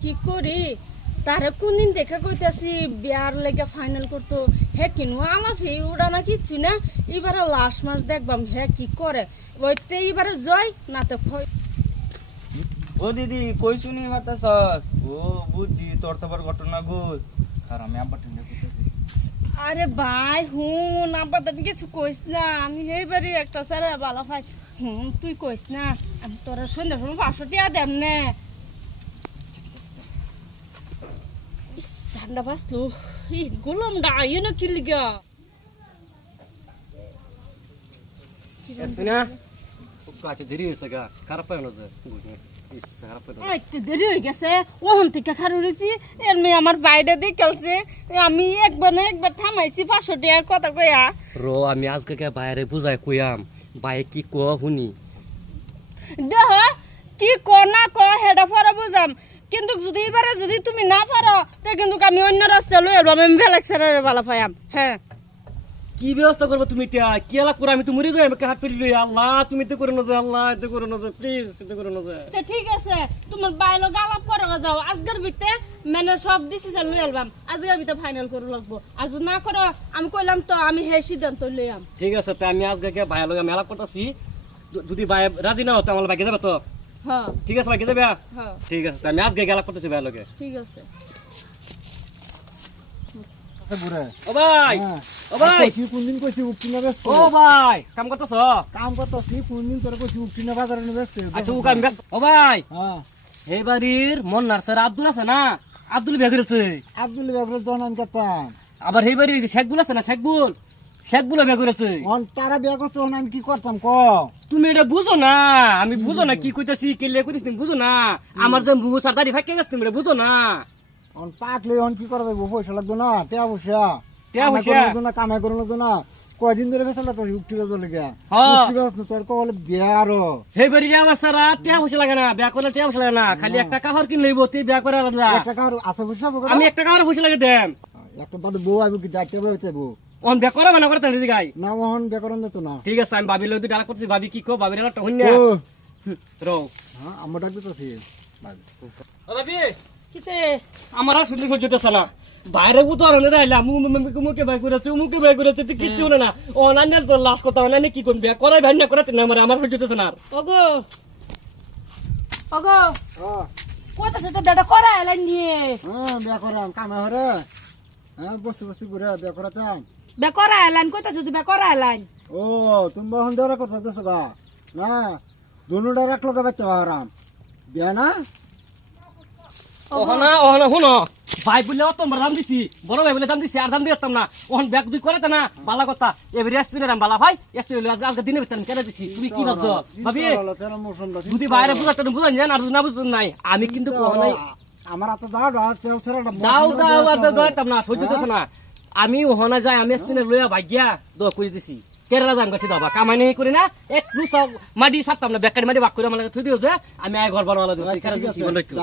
কি করি? তারে কোনদিন দেখা কইতাছি বিয়ার লেগে ফাইনাল করতো। হে কিনু আমার ফি উড়া না কিচ্ছু না এবারে লাস্ট মাস দেখবাম হে কি করে? ওইতে এবারে জয় না তো ক্ষয় ও দিদি কই শুনি সস ও বুঝছি তোর তো আবার ঘটনা গোল আর আমি আব্বা করতেছি আরে ভাই হুন আব্বা তাদের কিছু কইস না। আমি এইবারে একটা স্যার ভালো ভাই হুম তুই কইস না। আমি তোরা সন্ধ্যা সময় পাঁচশো টিয়া দেম নে। ঠান্ডা বাঁচলো। ই গোলাম ডা ইয়ে না কিলিগা না দেরি হয়েছে গা খারাপ পায় না যে ইস, খারাপ পায় না আইতে দেরি হয়ে গেছে ওহন থেকে খারু রয়েছি। এর মেয়ে আমার বাইরে দেখেছে আমি একবার না একবার থামাইছি পাঁচশো টিয়ার কথা কইয়া। রো আমি আজকে বাইরে বুঝাই কইয়াম বাইরে কি ক শুনি। দেহ কি ক না ক হেডা ফরা বুঝাম। কিন্তু যদি এবারে যদি তুমি না পারো তে কিন্তু আমি অন্য রাস্তা লই আলবাম আমি বেলেগ স্যারের ভালো পাইয়াম। হ্যাঁ। কি ব্যবস্থা করব তুমি এটা কি এলা করে? আমি তো মরে যাই আমাকে হাত পেরি লই আল্লাহ তুমি তো করে না যে আল্লাহ এতে করে না যে প্লিজ এতে করে না যে তো ঠিক আছে তোমার বাইলো গালাপ করে যাও। আজকের ভিতরে মানে সব ডিসিশন লই আলবাম আজকের ভিতরে ফাইনাল করে লাগবো। আর যদি না করো আমি কইলাম তো আমি হে সিদ্ধান্ত লইয়াম ঠিক আছে তাই আমি আজকে ভাইয়ের লগে মেলা করতেছি। যদি ভাই রাজি না হতো আমার বাইকে যাবে তো? হ্যাঁ। ঠিক আছে বাইকে যাবে হ্যাঁ। ঠিক আছে আমি আজকে গেলা করতেছি ভাইয়ের লগে। ঠিক আছে। ও ভাই ও ভাই। কইছি না ব্যস্ত? ও ভাই কাম করতেছ? কাম করতেছি কোনদিন তোরা কইছি উঠছি না বাজারে না ব্যস্ত? আচ্ছা ও কাম ব্যস্ত। ও ভাই হ্যাঁ। এই বাড়ির মন নার্সার আব্দুল আছে না? আব্দুল বিয়ে করেছে। আব্দুল দনান করতাম আবার এই বাড়ির শেখবুল আছে না? শেখবুল? শেখবুল বিয়ে করেছে। তারা বিয়া করতে আমি কি করতাম? ক তুমি এটা বুঝো না আমি বুঝো না কি কইতাছি কেলে কইতাছি তুমি বুঝো না। আমার যে মুখ আর দাড়ি ফাঁকে গেছে তুমি এটা বুঝো না। অন পাকলে অন কি করা যাব পয়সা লাগতো না টেয়া পয়সা। টেয়া পয়সা? লাগতো না কামাই করা লাগতো না। কয়দিন ধরে ফেসা লাগতো উঠি বাজার লেগে। উঠি বাজার তোর কলে বিয়া আরও। সেই বাড়ির আমার সারা টিয়া পয়সা লাগে না বিয়া করলে টিয়া পয়সা লাগে না। খালি একটা কাহর কিন লইব তুই বিয়া করে আলাদা। একটা কার আছে পয়সা আমি একটা কাপড় পয়সা লাগে দেন। একটা বাদে বউ আইব কি বউ। অন মানে করতে নিজে গাই না ওহন ব্যাকরণ দিত না। ঠিক আছে আমি ভাবি লই ডাক করছি ভাবি কি কো ভাবির একটা হইনা ও। রো হ্যাঁ আমার ডাক দিতেছি ও ভাবি কিছে আমার আর শুনলে সহ্য হচ্ছে না। বাইরে বুতো আর হলে রাইলাম মুখে বাই করেছে মুখে বাই করেছে তুই কিচ্ছু হলো না। ও নান্যার তোর লাশ কথা অনান্য কি করবি করাই ভাই না করাতে না আমার আমার সহ্য হচ্ছে না আর। ওগো। ওগো। হ্যাঁ কত সে তো বেটা করা এলাই নিয়ে। হ্যাঁ বিয়া করাম কামে হরে হ্যাঁ বস্তি বস্তি করে বিয়া করাতাম। বে করা এলাইন কত সে বে এলাইন ও তুমি বহন দেওয়ার কথা দেছো গা না দুনুটা রাখল কে হারাম বিয়া না ওহনা ওহনা শুনো ভাই বললে অত দাম দিছি বড় ভাই বলে দাম দিছি আর দাম দিতাম না ওহন ব্যাগ দুই করে না বালা কথা এবারে এসপিনের বালা ভাই এসপি আজকে আজকে দিনে বেতন কেন দিছি তুমি কি ভাবছ ভাবি যদি বাইরে বুঝাতে বুঝান জান আর না বুঝুন নাই আমি কিন্তু কোহনাই আমার হাতে দাও দাও তেল ছেড়া দাও দাও আর দাও না সহ্য না আমি ওহনা যাই আমি এসপিনের লইয়া ভাগিয়া দ করে দিছি। কেরালা যাম গেছি দাবা। কামাই নেই করি না এক সব মাটি সারতাম না বেকারি মাটি বাক করে আমার থুই দিও যে আমি আয় ঘর দিচ্ছি মনে রাখো